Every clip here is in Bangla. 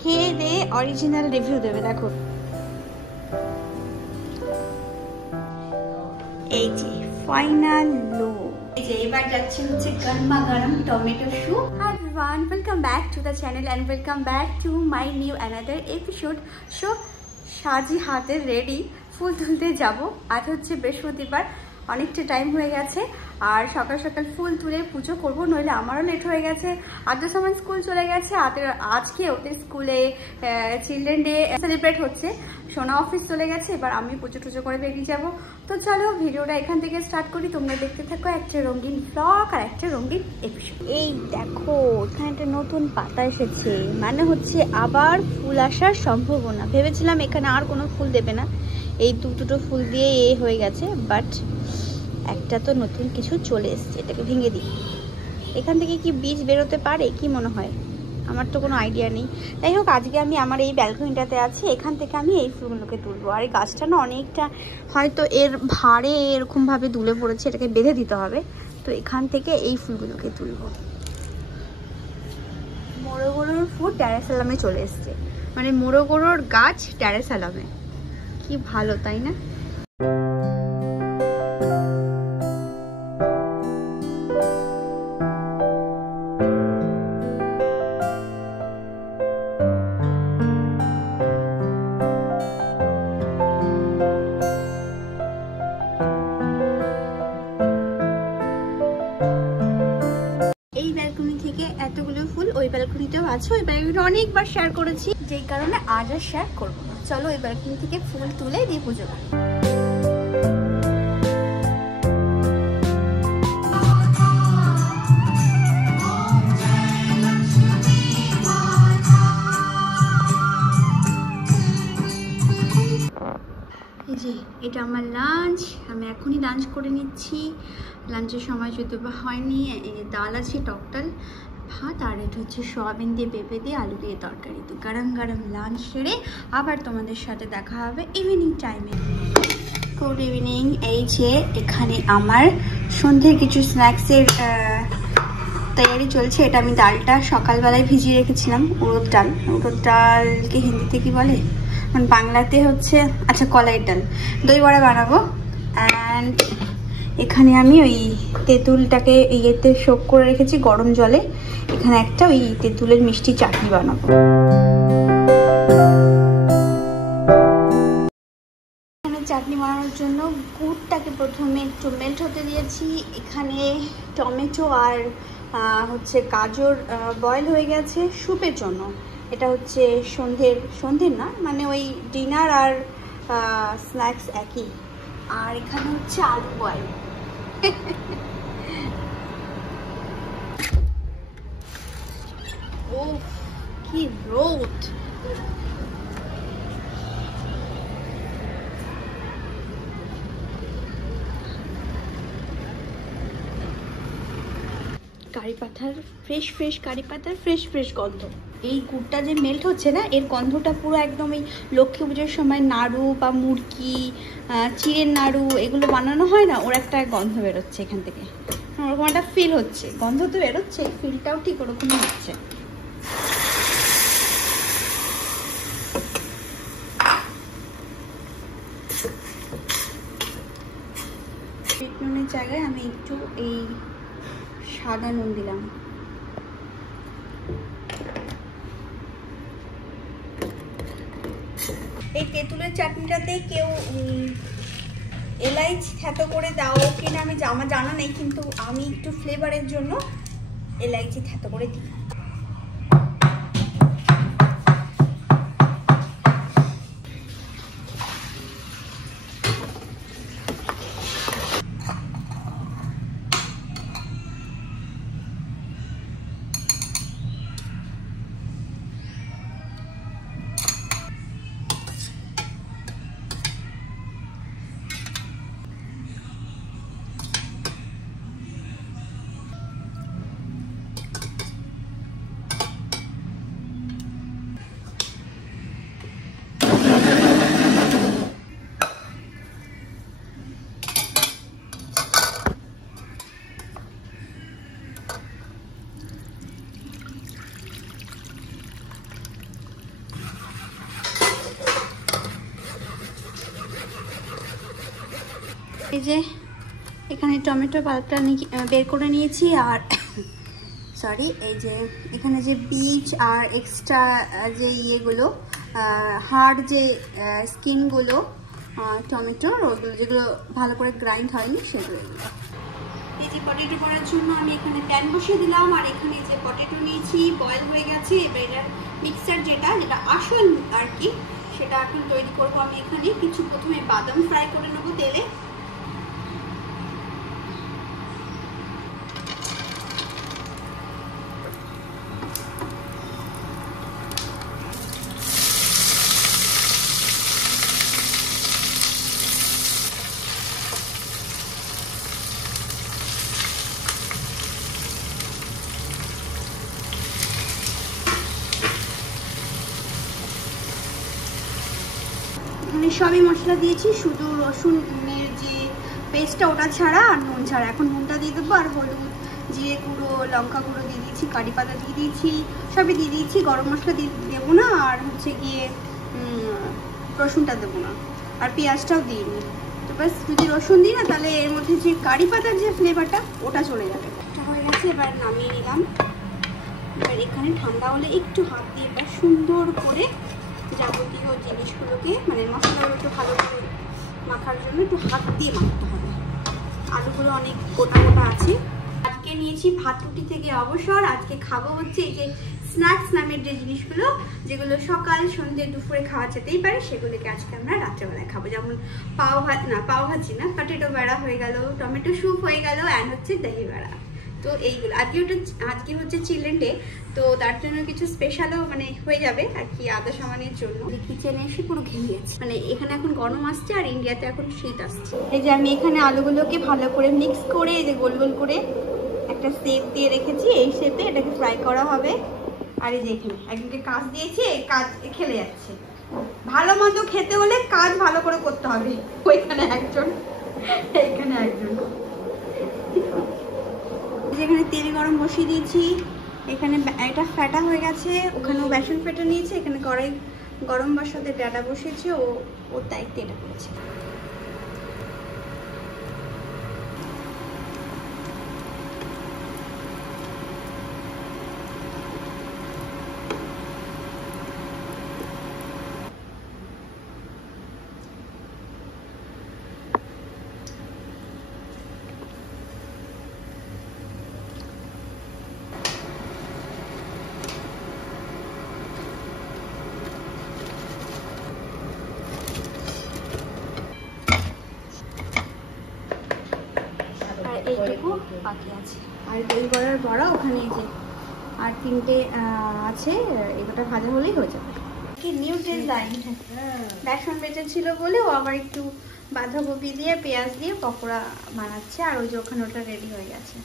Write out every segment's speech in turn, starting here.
খেয়ে দিয়ে অরিজিনাল রিভিউ দেবে। দেখো এই যে ফাইনাল লুক। এই যে এবার যাচ্ছে হচ্ছে গরমা গরম tomato soup. Hi everyone, welcome back to the channel and welcome back to my new another episode. So সাজি হাতে রেডি, ফুল তুলতে যাব। আজ হচ্ছে বৃহস্পতিবার, অনেকটা টাইম হয়ে গেছে। আর সকাল সকাল ফুল তুলে পুজো করবো, নইলে আমারও লেট হয়ে গেছে। আদ্র সামান স্কুল চলে গেছে। আজকে ওদের স্কুলে চিলড্রেন ডে সেলিব্রেট হচ্ছে। সোনা অফিস চলে গেছে, এবার আমি পুজো টুজো করে বেরিয়ে যাব। তো চলো ভিডিওটা এখান থেকে স্টার্ট করি। তোমরা দেখতে থাকো একটা রঙিন ব্লগ আর একটা রঙিন এপিসোড। এই দেখো এখানে একটা নতুন পাতা এসেছে, মানে হচ্ছে আবার ফুল আসার সম্ভাবনা। ভেবেছিলাম এখানে আর কোনো ফুল দেবে না, এই দুটো ফুল দিয়ে হয়ে গেছে, বাট একটা তো নতুন কিছু চলে এসছে। এটাকে ভেঙে দিই। এখান থেকে কি বীজ বেরোতে পারে কি মনে হয়? আমার তো কোনো আইডিয়া নেই। যাই হোক, আজকে আমি আমার এই ব্যালকনিটাতে আছি, এখান থেকে আমি এই ফুলগুলোকে তুলবো। আর এই গাছটা না অনেকটা হয়তো এর ভারে এরকমভাবে দুলে পড়েছে, এটাকে বেঁধে দিতে হবে। তো এখান থেকে এই ফুলগুলোকে তুলবো। মোরগোড়োর ফুল ট্যারেসালামে চলে এসছে, মানে মোরগোড়োর গাছ ট্যারেসালামে। কি ভালো তাই না? এই ব্যালকনি থেকে এতগুলো ফুল ওই ব্যালকনিতেও আছে। ওই ব্যালকনিটা অনেকবার শেয়ার করেছি, যেই কারণে আজ আর শেয়ার করবো না। চলো ওই ব্যালকনি থেকে ফুল তুলে দিয়ে পুজো করি। এই যে এটা আমার লাঞ্চ, আমি এখনই লাঞ্চ করে নিচ্ছি। লাঞ্চের সময় যদি বা হয়নি, ডাল আছে, টক ডাল, ভাত, আর এটা হচ্ছে সয়াবিন দিয়ে পেঁপে দিয়ে আলু দিয়ে তরকারি। তো গরম গরম লাঞ্চ সেরে আবার তোমাদের সাথে দেখা হবে ইভিনিং টাইমে। Good evening. এই যে এখানে আমার সন্ধ্যের কিছু স্ন্যাক্সের তৈরি চলছে। এটা আমি ডালটা সকালবেলায় ভিজিয়ে রেখেছিলাম, উড়দ ডাল। উড়দ ডালকে হিন্দিতে কি বলে, মানে বাংলাতে হচ্ছে, আচ্ছা, কলাইয়ের ডাল। দই বড়া বানাবো। অ্যান্ড এখানে আমি ওই তেঁতুলটাকে ইয়েতে সোক করে রেখেছি গরম জলে। এখানে একটা ওই তেঁতুলের মিষ্টি চাটনি বানাবো। এখানে চাটনি বানানোর জন্য গুড়টাকে প্রথমে একটু মেল্ট হতে দিয়েছি। এখানে টমেটো আর হচ্ছে গাজর বয়েল হয়ে গেছে স্যুপের জন্য। এটা হচ্ছে সন্ধ্যের না, মানে ওই ডিনার আর স্ন্যাক্স একই। আর এখানে হচ্ছে আলু বয়েল। ও কি রোদ! কারি পাতার ফ্রেশ কারি পাতার ফ্রেশ গন্ধ। এই গুড়টা যে মেল্ট হচ্ছে না, এর গন্ধটা পুরো একদম এই লক্ষ্মী পুজোর সময় নাড়ু বা মুড়কি, চিড়ের নাড়ু এগুলো বানানো হয় না, ওর একটা গন্ধ বেরোচ্ছে এখান থেকে। ওরকম একটা ফিল হচ্ছে, গন্ধ তো বেরোচ্ছে, ফিলটাও ঠিক ওরকমই হচ্ছে। বিট নুনের জায়গায় আমি একটু এই সাদা নুন দিলাম। এই তেঁতুলের চাটনিটাতে কেউ এলাইচি থেতো করে দাও কিনা আমার জানা নেই, কিন্তু আমি একটু ফ্লেভারের জন্য এলাইচি থেতো করে দিই। এই যে এখানে টমেটো পাল্পটা বের করে নিয়েছি, আর সরি এই যে এখানে যে বীজ আর এক্সট্রা যে ইয়েগুলো হার্ড যে স্কিনগুলো টমেটোর, ওগুলো যেগুলো ভালো করে গ্রাইন্ড হয়নি সেগুলো। এই যে পটেটো করার জন্য আমি এখানে প্যান বসিয়ে দিলাম, আর এখানে যে পটেটো নিয়েছি বয়েল হয়ে গেছে। এবার এটার মিক্সচার যেটা আসল আর কি, সেটা এখন তৈরি করব। আমি এখানে কিছু প্রথমে বাদাম ফ্রাই করে নেবো তেলে। এখানে সবই মশলা দিয়েছি, শুধু রসুনের যে পেস্টটা ওটা ছাড়া আর নুন ছাড়া। এখন নুনটা দিয়ে দেবো, আর হলুদ, জিরে গুঁড়ো, লঙ্কা গুঁড়ো দিয়ে দিয়েছি, কারি পাতা দিয়ে দিয়েছি, সবই দিয়ে দিয়েছি। গরম মশলা দেবো না, আর হচ্ছে গিয়ে রসুনটা দেবো না, আর পেঁয়াজটাও দিইনি। তো ব্যাস, যদি রসুন দিই না তাহলে এর মধ্যে যে কারি পাতার যে ফ্লেভারটা ওটা চলে যাবে। হয়ে গেছে, এবার নামিয়ে নিলাম। এবার এখানে ঠান্ডা হলে একটু হাত দিয়ে এবার সুন্দর করে যাবতীয় জিনিসগুলোকে, মানে মশলাগুলো একটু ভালো করে মাখার জন্য একটু হাত দিয়ে মাখতে হবে। আলুগুলো অনেক গোটা গোটা আছে। আজকে নিয়েছি ভাত রুটি থেকে অবসর। আজকে খাবো হচ্ছে এই যে স্ন্যাক্স নামের যে জিনিসগুলো, যেগুলো সকাল সন্ধ্যে দুপুরে খাওয়া যেতেই পারে, সেগুলোকে আজকে আমরা রাত্রেবেলায় খাবো। যেমন পাও ভাজি না, পটেটো বড়া হয়ে গেল, টমেটো স্যুপ হয়ে গেল, অ্যান্ড হচ্ছে দহি বড়া। তো এইগুলো আজকে হচ্ছে চিলড্রেন ডে, তো তার জন্য কিছু স্পেশালও মানে হয়ে যাবে আর কি আদা সামানের জন্য। কিচেনে এসে পুরো ঘেমে যাচ্ছে, মানে এখানে এখন গরম আসছে আর ইন্ডিয়াতে এখন শীত আসছে। এই যে আমি এখানে আলুগুলোকে ভালো করে মিক্স করে এই যে গোল গোল করে একটা শেপ দিয়ে রেখেছি, এই শেপে এটাকে ফ্রাই করা হবে। আর এই যে এখানে একজনকে কাজ দিয়েছি, কাজ খেলে যাচ্ছে। ভালো মন্দ খেতে হলে কাজ ভালো করে করতে হবে। ওইখানে একজন, এইখানে একজন। এখানে তেল গরম বসিয়ে দিয়েছি, এখানে এটা ফ্যাটা হয়ে গেছে, ওখানেও বেসন ফেটে নিয়েছে, এখানে কড়াই গরম বসাতে ডাটা বসিয়েছে, ওর দায়িত্বে এটা করেছে। এইটুকু বাকি আছে, আর দই বড়ার বড়া ওখানে যে আর তিনটে আছে, এগুলো ভাজা হলেই হয়ে যাবে। কি নিউ ডিজাইন, বেসন বেঁচেছিল বলে ও আবার একটু বাঁধাকপি দিয়ে পেঁয়াজ দিয়ে পকোড়া বানাচ্ছে, আর ওই যে ওখানে ওটা রেডি হয়ে গেছে।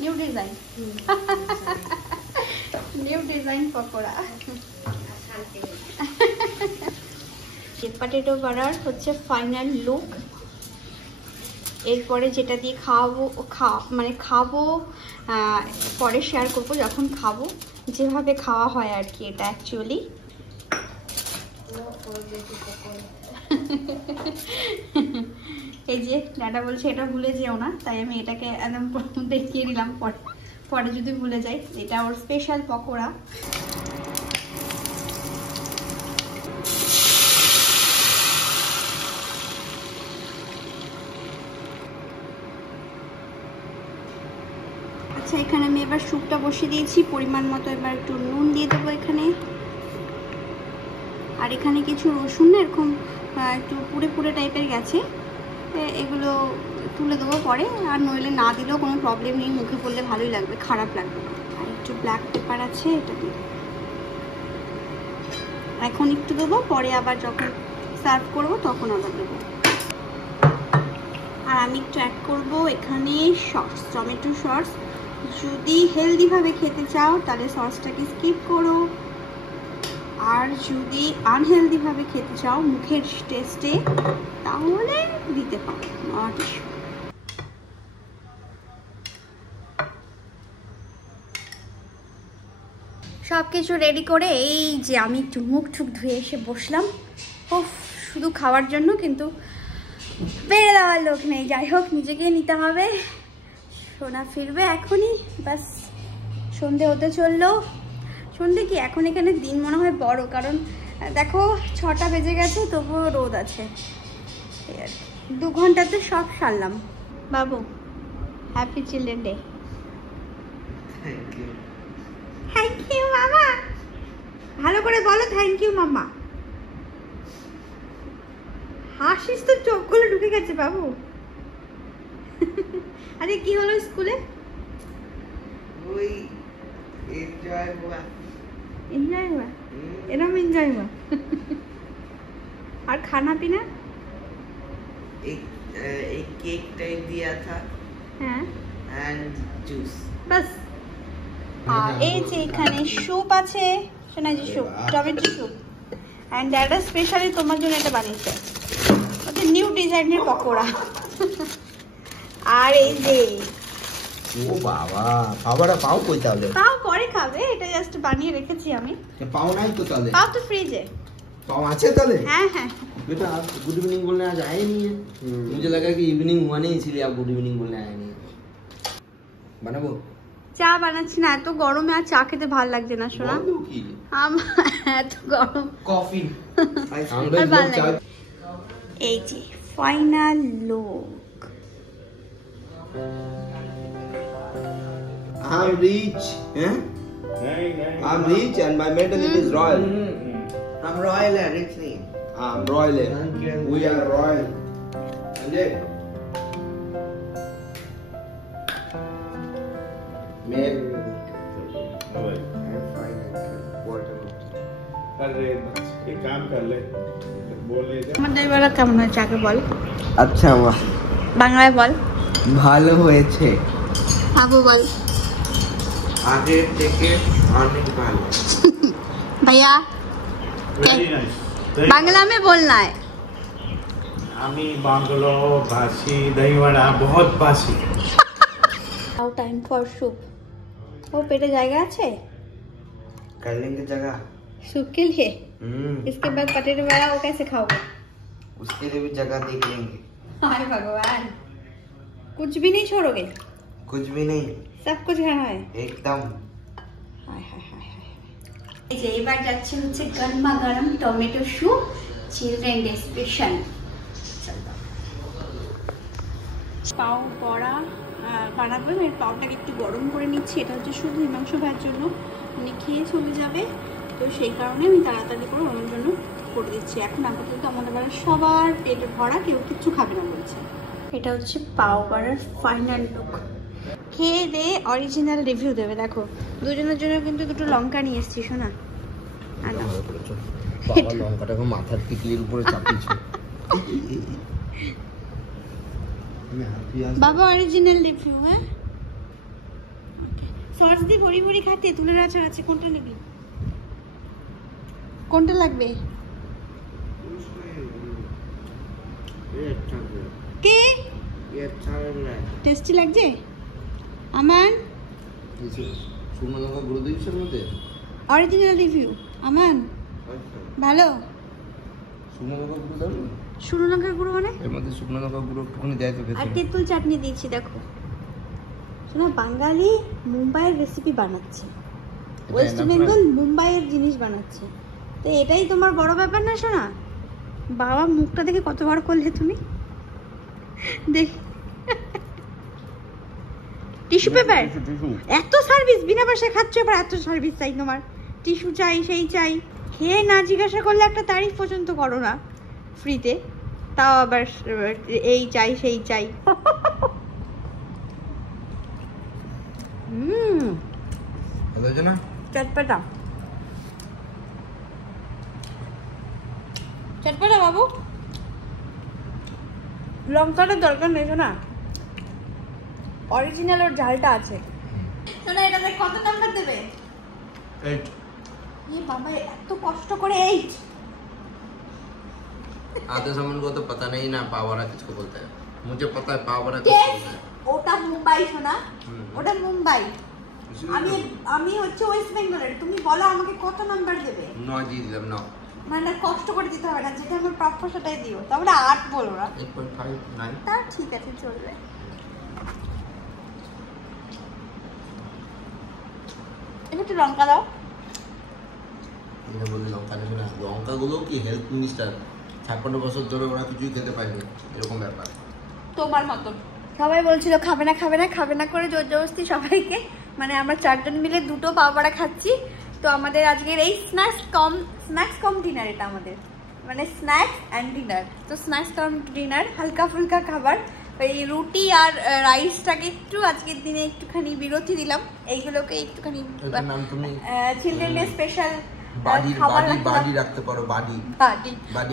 New design, new design pakora. Potato বড়ার হচ্ছে ফাইনাল লুক। এরপরে যেটা দিয়ে খাবো পরে শেয়ার করবো যখন খাবো, যেভাবে খাওয়া হয় আর কি। এটা অ্যাকচুয়ালি এই যে দাদা বলছে এটা ভুলে যেও না, তাই আমি এটাকে একদম দেখিয়ে দিলাম, পরে যদি ভুলে যাই। এটা ওর স্পেশাল পকোড়া। আচ্ছা, এখানে আমি এবার স্যুপটা বসিয়ে দিয়েছি পরিমাণ মতো। এবার একটু নুন দিয়ে দেবো এখানে, আর এখানে কিছু রসুন না এরকম একটু পুড়ে পুড়ে টাইপের গেছে, এগুলো তুলে দেবো পরে। আর নইলে না দিলেও কোনো প্রবলেম নেই, মুখে পড়লে ভালোই লাগবে, খারাপ লাগবে না। আর একটু ব্ল্যাক পেপার আছে, এটা দিয়ে এখন একটু দেবো, পরে আবার যখন সার্ভ করবো তখন আবার দেবো। আর আমি একটু অ্যাড করবো এখানে সস, টমেটো সস। যদি হেলদিভাবে খেতে চাও তাহলে সসটাকে স্কিপ করো, আর যদি আনহেলদিভাবে খেতে চাও মুখের টেস্টে তাহলে দিতে পারো। সব কিছু রেডি করে এই যে আমি একটু মুখ টুক ধুয়ে এসে বসলাম। ও শুধু খাওয়ার জন্য, কিন্তু পেরে দেওয়ার লোক নেই। যাই হোক, নিজেকে নিতে হবে। সোনা ফিরবে এখনই, ব্যাস সন্ধে হতে চললো। সন্ধে কি, এখন এখানে দিন মনে হয় বড়, কারণ দেখো 6টা বেজে গেছে, তবুও রোদ আছে। 2 ঘন্টাতে সব সারলাম। বাবু, happy children day. Thank you মামা। ভালো করে বলো থ্যাংক ইউ মামা। হাসিস তো, চোখগুলো ঢুকে গেছে বাবু। আরে কি হলো স্কুলে? ওই এনজয় हुआ। এনজয় हुआ? এরম এনজয় हुआ? আর খানা পিনা? एक केक टाइप दिया था হ্যাঁ, एंड जूस বাস। আর এই যে এখানে স্যুপ আছে, শোনা যে soup, tomato soup. And ড্যাডা specially তোমার জন্য এটা বানিয়েছে, ওটা নিউ ডিজাইনের পকোড়া। আর এই যে ও বাবা, খাবারটা পাও কই তাহলে? তাও পরে খাবে, এটা জাস্ট বানিয়ে রেখেছি আমি। পাও নাই তো তাহলে? পাও তো ফ্রিজে। पाव আছে তাহলে? হ্যাঁ হ্যাঁ। बेटा आप गुड इवनिंग बोलने आज आए नहीं है। मुझे लगा कि इवनिंग हुआ नहीं, इसलिए आप गुड इवनिंग बोलने आए नहीं। বানাবো? চা বানাচ্ছি না, এত গরমে আর চা খেতে ভালো লাগছে না শোনা। আমার এত গরম, কফি। আর ভালো লাগে। এই যে final look. I'm rich, eh? I'm rich and my mentality is royal. हम रॉयल है, रिच नहीं। I'm royal. We are royal. समझे? मैं अरे एक काम कर ले, बोले जा। আমার দইবড়া কেমন হয়েছে আগে বল, अच्छा हुआ। বাংলায় বল। ভালো হয়েছে। বাবু বল। আগে থেকে অনেক ভালো। भैया Very nice. बांग्ला में बोलना है। আমি বাংলো ভাষী, দইবড়া बहुत ভাষী। Now time for soup. वो पेटे जाएगा अच्छे कर लेंगे जगह। सूप के लिए। इसके बाद पटेटे बड़ा वो कैसे खाओगे? उसके लिए भी जगह देख लेंगे। हाय भगवान, कुछ भी नहीं छोड़ोगे? कुछ भी नहीं, सब कुछ खाना है? एकदम। हाय हाय हाय हाय। এই যে এবার যাচ্ছে হচ্ছে গরমা গরম tomato soup, children day special. পাও বড়া বানাবো, এর পাওটাকে একটু গরম করে নিচ্ছি। এটা হচ্ছে শুধু হিমাংশু ভাইয়ের জন্য, উনি খেয়ে চলে যাবে, তো সেই কারণে আমি তাড়াতাড়ি করে ওনার জন্য করে দিচ্ছি। এখন আপাতত আমাদের বাড়ির সবার পেটে ভরা, কেউ কিচ্ছু খাবে না বলছে। এটা হচ্ছে পাও বড়ার ফাইনাল লুক। খেয়ে দে অরিজিনাল রিভিউ দেবে। দেখো দুজনের জন্য কিন্তু দুটো লঙ্কা নিয়ে এসেছি শোনা। বাবা লঙ্কাটাকে মাথার টিকলির উপরে চাপিয়েছে। বাবা অরিজিনাল রিভিউ। হ্যাঁ, সস দিয়ে ভরি ভরি খাতে তুলে রাখা আছে। কোনটা নিবি, কোনটা লাগবে? কে টেস্টি লাগছে? আমান শুকনো লঙ্কা গুঁড়ো দিয়েছে এর মধ্যে? Original review. আমান ভালো। শুকনো লঙ্কা গুঁড়ো দাও না? শুকনো লঙ্কার গুঁড়ো মানে? এর মধ্যে শুকনো লঙ্কা গুঁড়ো একটুখানি দেয় তো আর ভেতরে। তেঁতুল চাটনি দিয়েছি। দেখো শোনা, বাঙালি মুম্বাইয়ের রেসিপি বানাচ্ছে, ওয়েস্ট বেঙ্গল মুম্বাইয়ের জিনিস বানাচ্ছে, তো এটাই তোমার বড় ব্যাপার না শোনা? বাবা মুখটা দেখে কতবার করলে তুমি, দেখ। টিস্যু পেপার, এত সার্ভিস বিনা পয়সায় খাচ্ছ, এবার এত সার্ভিস চাই তোমার? টিস্যু চাই, সেই চাই, খেয়ে না জিজ্ঞাসা করলে একটা তারিফ পর্যন্ত করো না ফ্রিতে, তাও আবার এই চাই সেই চাই। ভালো হয়েছে না? চটপটা চটপটা বাবু, লঙ্কাটা দরকার নেই না, অরিজিনাল ওর ঝালটা আছে। শোনা, এটাতে কত নাম্বার দেবে? 8। ये बाबा এত কষ্ট করে 8। आधे सामान को तो पता नहीं ना पावरा किसको बोलता है। मुझे पता है पावरा किसको बोलता है। ওটা মুম্বাই শোনা, ওটা মুম্বাই। আমি হচ্ছে ওয়েস্ট বেঙ্গলের। তুমি বলো আমাকে কত নাম্বার দেবে? 9 দিয়ে দিলাম 9। মানে কষ্ট করে দিতে হবে না, যেটা আমার প্রাপ্য সেটাই দিও। তারপরে 8 বলো না, 8.5 9 তা ঠিক আছে চলবে। একটু লঙ্কা দাও। এটা বললে লঙ্কা নেবে না, লঙ্কাগুলো কি হেলথ মিনিস্টার 56 বছর ধরে ওরা কিছুই খেতে পারেনি, এরকম ব্যাপার। তোমার মতন সবাই বলছিল খাবে না খাবে না খাবে না করে জোর জবরদস্তি সবাইকে, মানে আমরা 4 জন মিলে 2টো পাওয়াড়া খাচ্ছি। তো আমাদের আজকের এই স্ন্যাক্স কম ডিনার, এটা আমাদের মানে স্ন্যাক্স অ্যান্ড ডিনার। তো স্ন্যাক্স কম ডিনার, হালকা ফুলকা খাবার। এই রুটি আর রাইসটাকে একটু আজকের দিনে একটুখানি বিরতি দিলাম, এইগুলোকে একটুখানি চিলড্রেন ডে স্পেশাল বাড়ি রাখতে পারো, বাড়ি।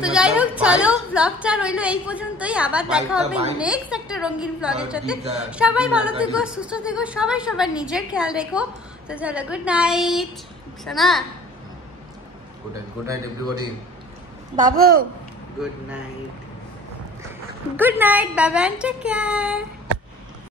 তো যাই হোক, চলো ব্লগটা রইলো এই পর্যন্তই, আবার দেখা হবে নেক্সট একটা রঙিন ব্লগের সাথে। সবাই ভালো থেকো, সুস্থ থেকো, সবাই নিজের খেয়াল রেখো। তো চলো, গুড নাইট সোনা। Good night everybody. বাবু good night. good night, bye bye and take care.